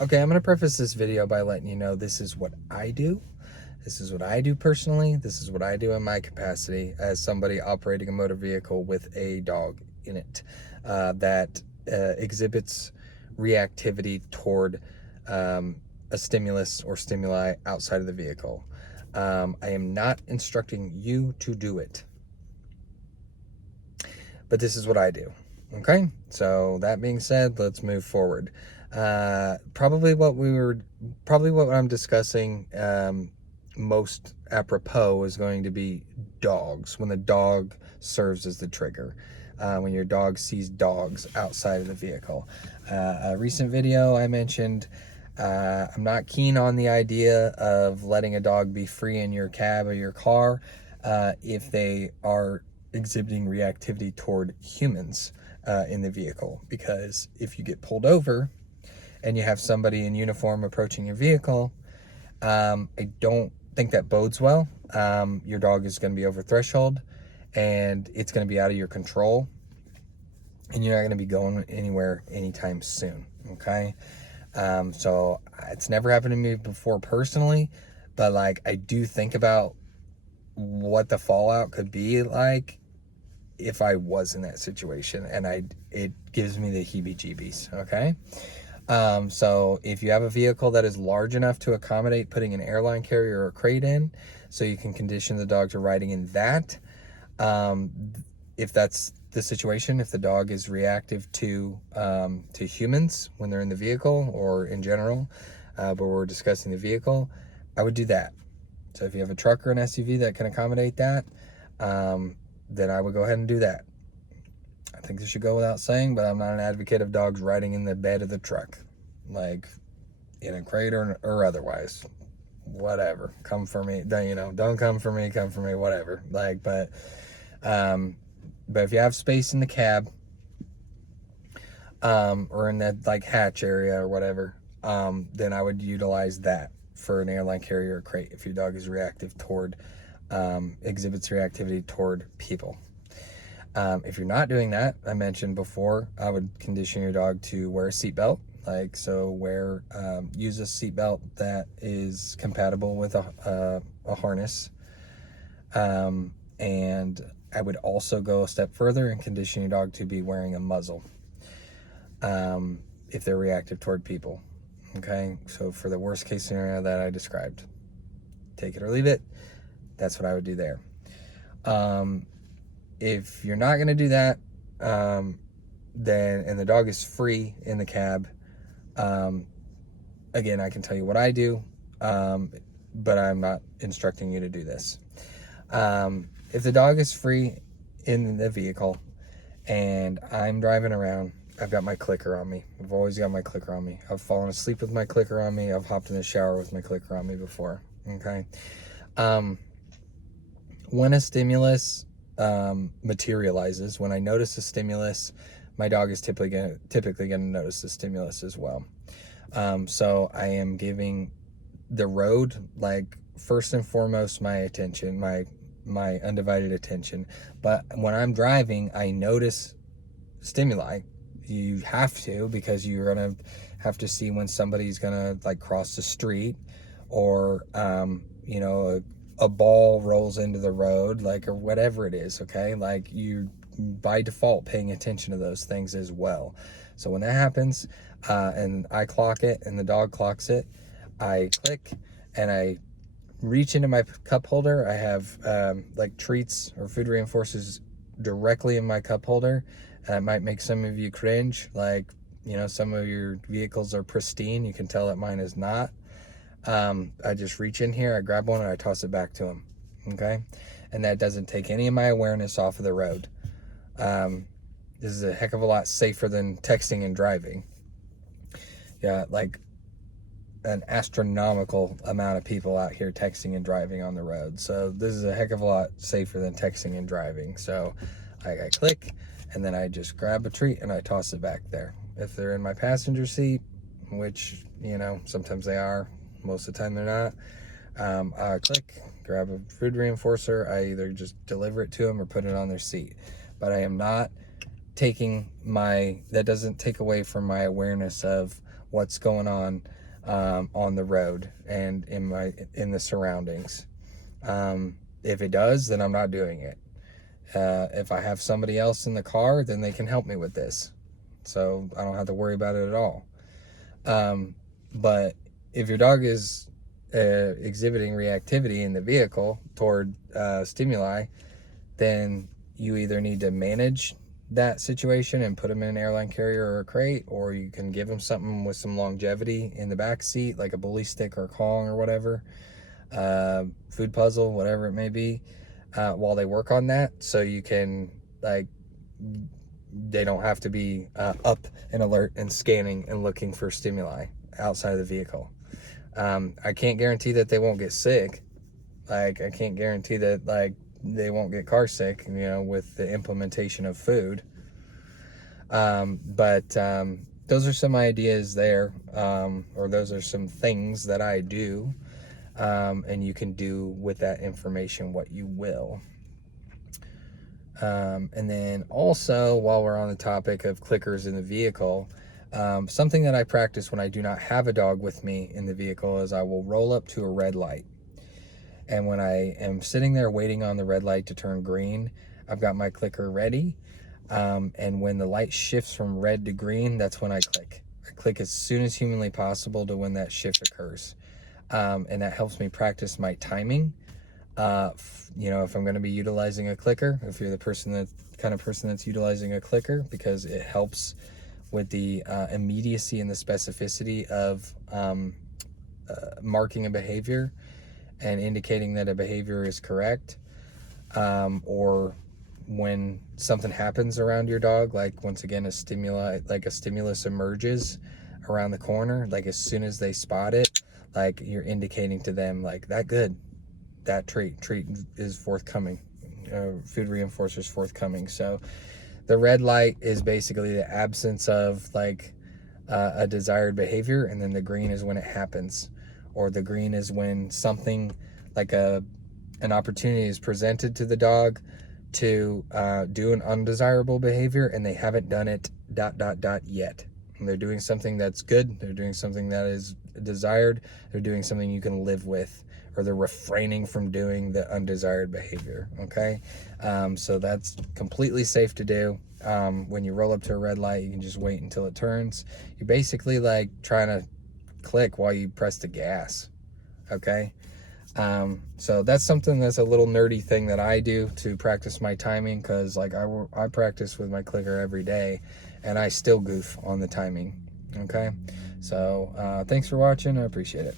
Okay, I'm going to preface this video by letting you know this is what I do. This is what I do personally. This is what I do in my capacity as somebody operating a motor vehicle with a dog in it that exhibits reactivity toward a stimulus or stimuli outside of the vehicle. I am not instructing you to do it, but this is what I do. Okay, so that being said, let's move forward. Probably what I'm discussing most apropos is going to be dogs, when the dog serves as the trigger, when your dog sees dogs outside of the vehicle. A recent video I mentioned, I'm not keen on the idea of letting a dog be free in your cab or your car if they are exhibiting reactivity toward humans in the vehicle, because if you get pulled over and you have somebody in uniform approaching your vehicle, I don't think that bodes well. Your dog is going to be over threshold and it's going to be out of your control, and you're not going to be going anywhere anytime soon. Okay. So it's never happened to me before personally, but like I do think about what the fallout could be like if I was in that situation, and it gives me the heebie-jeebies. Okay. So if you have a vehicle that is large enough to accommodate putting an airline carrier or crate in, so you can condition the dog to riding in that, if that's the situation, if the dog is reactive to humans when they're in the vehicle or in general, but we're discussing the vehicle, I would do that. So if you have a truck or an SUV that can accommodate that, then I would go ahead and do that. I think this should go without saying, but I'm not an advocate of dogs riding in the bed of the truck, like in a crate or otherwise. Whatever, come for me. Don't come for me. Come for me. Whatever. But if you have space in the cab, or in that like hatch area or whatever, then I would utilize that for an airline carrier or crate if your dog is reactive toward, exhibits reactivity toward people. If you're not doing that, I mentioned before, I would condition your dog to wear a seatbelt. Use a seatbelt that is compatible with a harness. And I would also go a step further and condition your dog to be wearing a muzzle if they're reactive toward people. Okay, so for the worst case scenario that I described, take it or leave it. That's what I would do there. If you're not going to do that, and the dog is free in the cab, again, I can tell you what I do, but I'm not instructing you to do this. If the dog is free in the vehicle and I'm driving around, I've got my clicker on me. I've always got my clicker on me. I've fallen asleep with my clicker on me. I've hopped in the shower with my clicker on me before. Okay. When a stimulus materializes, when I notice a stimulus, my dog is typically going to notice the stimulus as well. So I am giving the road, like, first and foremost, my attention, my undivided attention. But when I'm driving, I notice stimuli. You have to, because you're gonna have to see when somebody's gonna like cross the street, or a ball rolls into the road, or whatever it is. Okay, like, you by default paying attention to those things as well. So when that happens, and I clock it and the dog clocks it, I click and I reach into my cup holder. I have treats or food reinforcers directly in my cup holder. It might make some of you cringe. Some of your vehicles are pristine. You can tell that mine is not. I just reach in here, I grab one, and I toss it back to him. Okay? And that doesn't take any of my awareness off of the road. This is a heck of a lot safer than texting and driving. Yeah, like an astronomical amount of people out here texting and driving on the road. So this is a heck of a lot safer than texting and driving. So I click, and then I just grab a treat and I toss it back there. If they're in my passenger seat, which, sometimes they are, most of the time they're not, I click, grab a food reinforcer. I either just deliver it to them or put it on their seat. But I am not that doesn't take away from my awareness of what's going on the road and in the surroundings. If it does, then I'm not doing it. If I have somebody else in the car, then they can help me with this, so I don't have to worry about it at all. But if your dog is exhibiting reactivity in the vehicle toward stimuli, then you either need to manage that situation and put them in an airline carrier or a crate, or you can give them something with some longevity in the back seat, like a bully stick or a Kong or whatever, food puzzle, whatever it may be, while they work on that, so you can, like, they don't have to be up and alert and scanning and looking for stimuli outside of the vehicle. I can't guarantee that they won't get sick. Like, I can't guarantee that, like, they won't get car sick, with the implementation of food. But those are some ideas there, or those are some things that I do, and you can do with that information what you will. And then also, while we're on the topic of clickers in the vehicle, something that I practice when I do not have a dog with me in the vehicle is I will roll up to a red light. And when I am sitting there waiting on the red light to turn green, I've got my clicker ready. And when the light shifts from red to green, that's when I click. I click as soon as humanly possible to when that shift occurs. And that helps me practice my timing. If I'm going to be utilizing a clicker, if you're the kind of person that's utilizing a clicker, because it helps with the immediacy and the specificity of marking a behavior and indicating that a behavior is correct, or when something happens around your dog, like, once again, a stimulus emerges around the corner, like, as soon as they spot it, like, you're indicating to them, like, that treat is forthcoming, food reinforcer is forthcoming. So the red light is basically the absence of, like, a desired behavior, and then the green is when it happens, or the green is when something like an opportunity is presented to the dog to do an undesirable behavior, and they haven't done it ... yet. And they're doing something that's good, they're doing something that is desired, they're doing something you can live with, or they're refraining from doing the undesired behavior. Okay, so that's completely safe to do. When you roll up to a red light, you can just wait until it turns. You're basically like trying to click while you press the gas. Okay, so that's something that's a little nerdy thing that I do to practice my timing, because, like, I practice with my clicker every day, and I still goof on the timing. Okay, so thanks for watching. I appreciate it.